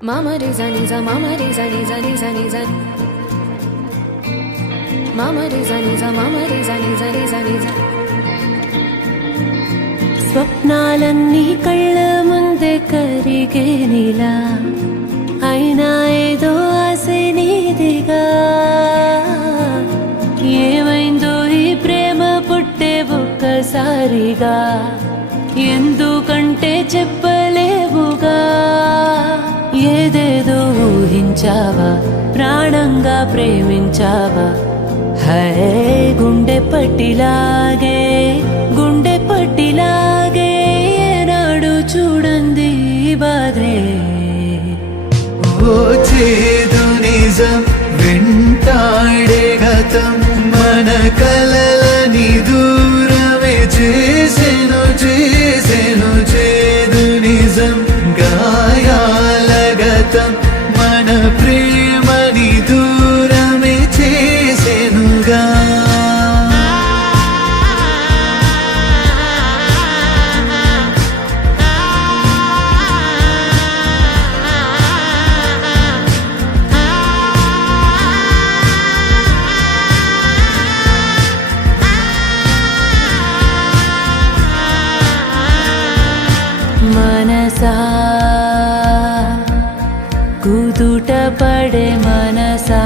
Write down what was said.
Mama re za ni za, mama re za ni za ni za ni za. Mama re za ni za, mama re za ni za ni za ni za. స్వప్నాలన్నీ కళ్ళ ముందే కరిగేనిలా అయినా ఏదో ఆశ నీదిగా ఏమైందో ఈ ప్రేమ పుట్టే ఒక్కసారిగా ఎందుకంటే చెప్పలేవుగా ఏదేదో ఊహించావా ప్రాణంగా ప్రేమించావా హై గుండె పట్టిలాగే గుండె పట్టిలాగే ఏనాడు చూడంది బాధే ఓ చేదు నిజం వెంటాడే గతం మన కలలని దూరమే చేసెను చేసెను చేదు నిజం గాయాల గతం మన ప్రేమని దూరమే చేసెనుగా మనసా కుదుట పడే మనసా